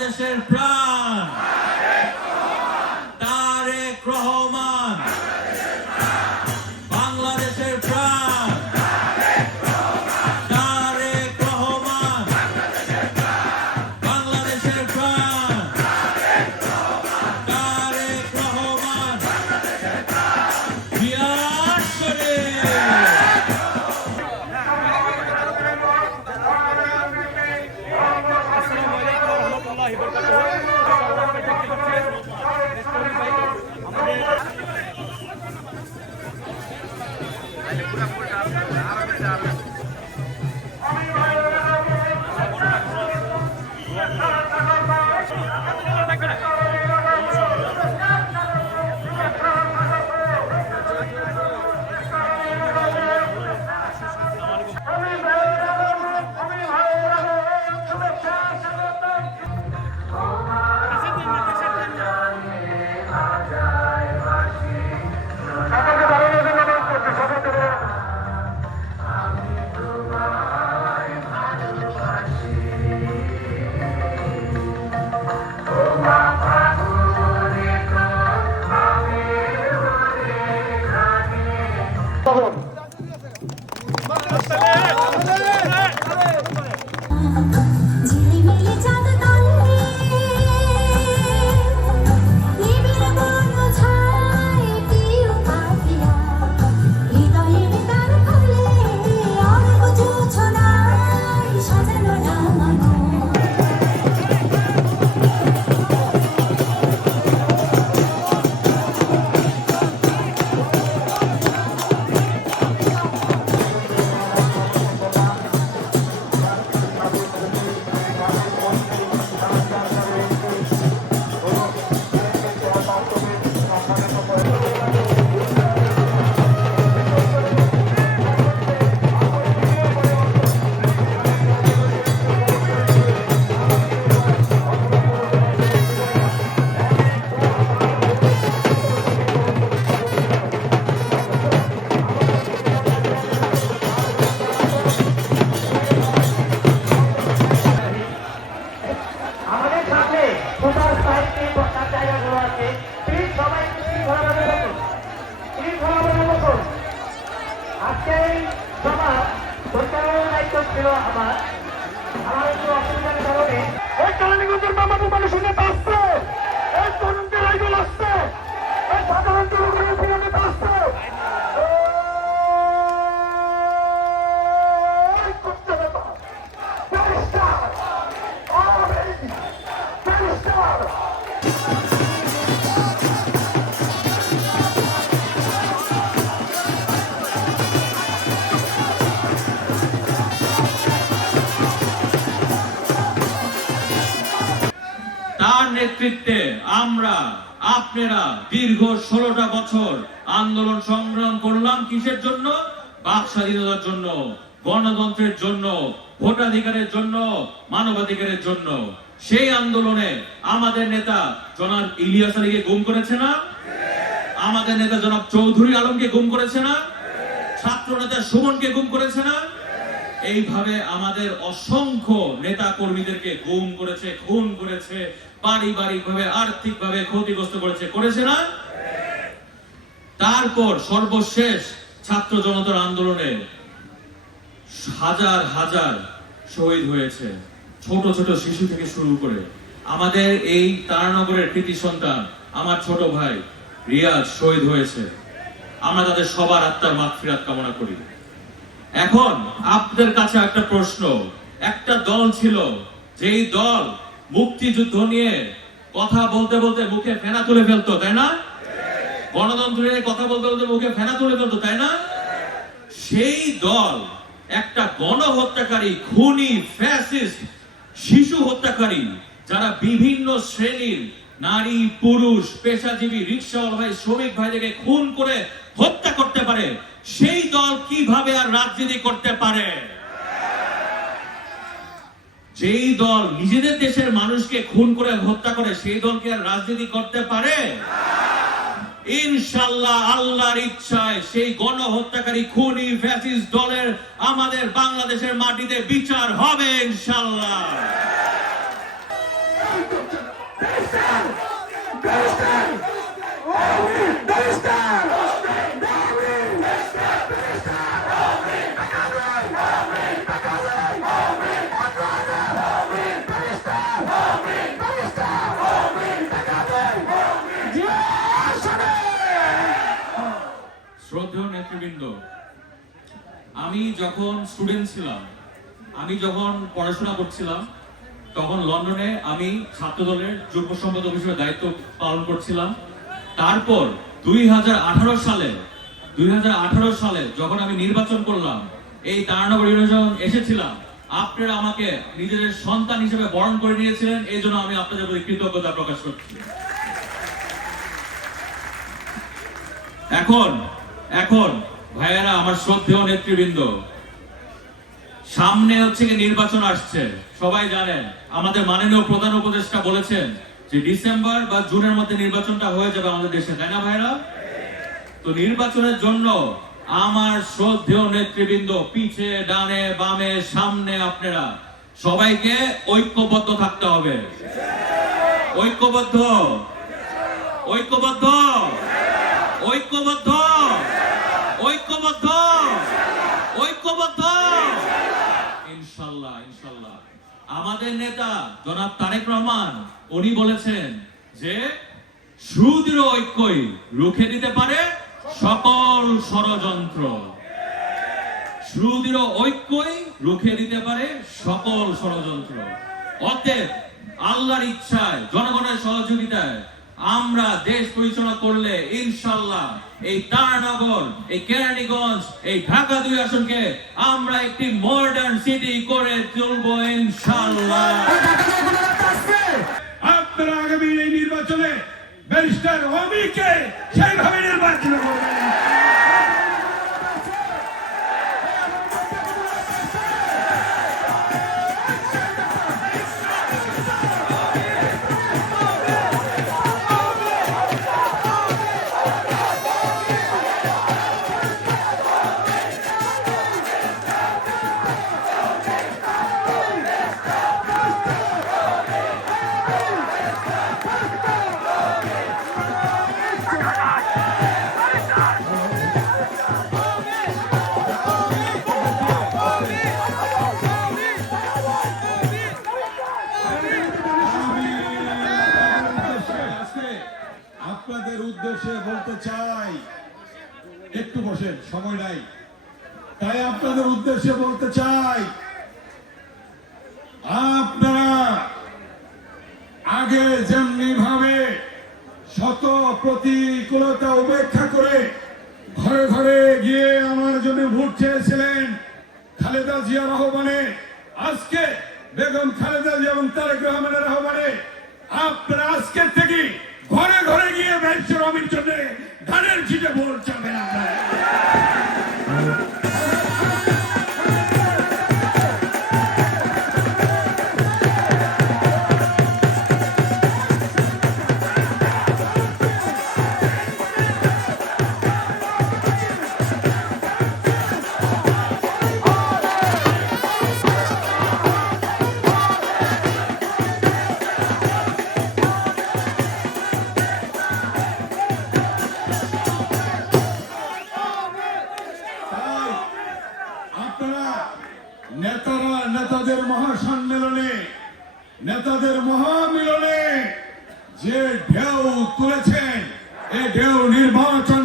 বাংলাদেশের প্রাণ তারেক রহমান, বাংলাদেশের প্রাণ তারেক রহমান, বাংলাদেশের প্রাণ তারেক রহমান। জিয়ার শরীফ। তার নেতৃত্বে আমরা আপনারা দীর্ঘ 16টা বছর আন্দোলন সংগ্রাম করলাম। কিসের জন্য? বাক স্বাধীনতার জন্য, গণতন্ত্রের জন্য, ভোটাধিকারের জন্য, মানবাধিকারের জন্য। সেই আন্দোলনে আমাদের নেতা জনাব ইলিয়াস আলীকে গুম করেছে না? আমাদের নেতা জনাব চৌধুরী আলমকে গুম করেছে না? ছাত্র নেতা সুমনকে গুম করেছে না? এইভাবে আমাদের অসংখ্য নেতা কর্মীদেরকে গুম করেছে, খুন করেছে, পারিবারিক ভাবে আর্থিক ভাবে ক্ষতিগ্রস্ত করেছে না? তারপর সর্বশেষ ছাত্র জনতার আন্দোলনে হাজার হাজার শহীদ হয়েছে, ছোট ছোট শিশু থেকে শুরু করে। আমাদের এই তারানগরের কৃতি সন্তান আমার ছোট ভাই রিয়াজ শহীদ হয়েছে। আমরা তাদের সবার আত্মার মাগফিরাত কামনা করি। এখন আপনাদের কাছে একটা প্রশ্ন। একটা দল ছিল, যেই দল মুক্তিযুদ্ধ নিয়ে কথা বলতে বলতে মুখে ফেনা তুলে ফেলতো, তাই না? গণতন্ত্র নিয়ে কথা বলতে বলতে মুখে ফেনা তুলে ফেলতো, তাই না? সেই দল একটা গণহত্যাকারী, খুনি, ফ্যাসিস্ট, শিশু হত্যাকারী, যারা বিভিন্ন শ্রেণীর নারী, পুরুষ, পেশাজীবী, রিকশাওয়ালা ভাই, শ্রমিক ভাইদেরকে খুন করে হত্যা করতে পারে, সেই দল কিভাবে আর রাজনীতি করতে পারে? যেই দল নিজেদের দেশের মানুষকে খুন করে হত্যা করে, সেই দল কি আর রাজনীতি করতে পারে? ইনশাআল্লাহ আল্লাহর ইচ্ছায় সেই গণহত্যাকারী, খুনি, ফ্যাসিস্ট দলের আমাদের বাংলাদেশের মাটিতে বিচার হবে ইনশাআল্লাহ। শ্রদ্ধেয় নেতৃবৃন্দ, আমি যখন স্টুডেন্ট ছিলাম, আমি যখন পড়াশোনা করছিলাম, তখন লন্ডনে আমি ছাত্রদলের যুগ্ম সম্পাদক হিসেবে দায়িত্ব পালন করছিলাম। তারপর 2018 সালে যখন আমি নির্বাচন করলাম, এই তারানগর ইউনিয়ন এসেছিলাম, আপনারা আমাকে নিজেদের সন্তান হিসেবে বরণ করে নিয়েছিলেন। এই জন্য আমি আপনাদের প্রতি কৃতজ্ঞতা প্রকাশ করছি। এখন ভাইয়েরা, আমার শ্রদ্ধেয় নেতৃবৃন্দ, সামনে হচ্ছে কি নির্বাচন আসছে, সবাই জানেন। আমাদের মাননীয় প্রধান উপদেষ্টা বলেছেন যে ডিসেম্বর বা জুনের মধ্যে নির্বাচনটা হয়ে যাবে আমাদের দেশে, তাই না ভাইরা? তো নির্বাচনের জন্য আমার শ্রদ্ধেয় নেতৃবৃন্দ, পিছে ডানে বামে সামনে, আপনারা সবাইকে ঐক্যবদ্ধ থাকতে হবে। ঐক্যবদ্ধ, ঐক্যবদ্ধ, ঐক্যবদ্ধ, ঐক্যবদ্ধ, ঐক্যবদ্ধ। ইনশাল্লাহ, ইনশাল্লাহ। আমাদের নেতা জনাব তারেক রহমান, উনি বলেছেন যে সুদৃঢ় ঐক্যই রুখে দিতে পারে সকল ষড়যন্ত্র। সুদৃঢ় ঐক্যই রুখে দিতে পারে সকল ষড়যন্ত্র। অতএব আল্লাহর ইচ্ছায়, জনগণের সহযোগিতায় আমরা দেশ পরিচালনা করলে ইনশাল্লাহ এই তারানগর, এই কেরানীগঞ্জ, এই ঢাকা 2 আসনকে আমরা একটি মডার্ন সিটি করে তুলবো ইনশাল্লাহ। আপনারা আগামী এই নির্বাচনে ব্যারিস্টার অমিকে সেইভাবে নির্বাচন করবেন। আপনাদের উদ্দেশ্যে বলতে চাই, একটু বসেন, সময় নাই, তাই আপনাদের উদ্দেশ্যে বলতে চাই, আপনারা আগে যেমনি ভাবে শত প্রতিকূলতা উপেক্ষা করে ঘরে ঘরে গিয়ে আমার জন্য ভোট চেয়েছিলেন খালেদা জিয়ার আহ্বানে, আজকে বেগম খালেদা জিয়া এবং তারেক রহমানের আহ্বানে আপনারা আজকের থেকে ঘরে ঘরে গিয়ে ব্যারিস্টার অমির জন্য ধানের শীষে ভোট চাবেন। নেতারা নেতাদের মহাসম্মেলনে, নেতাদের মহামিলনে যে ঢেউ তুলেছেন, এই ঢেউ নির্বাচন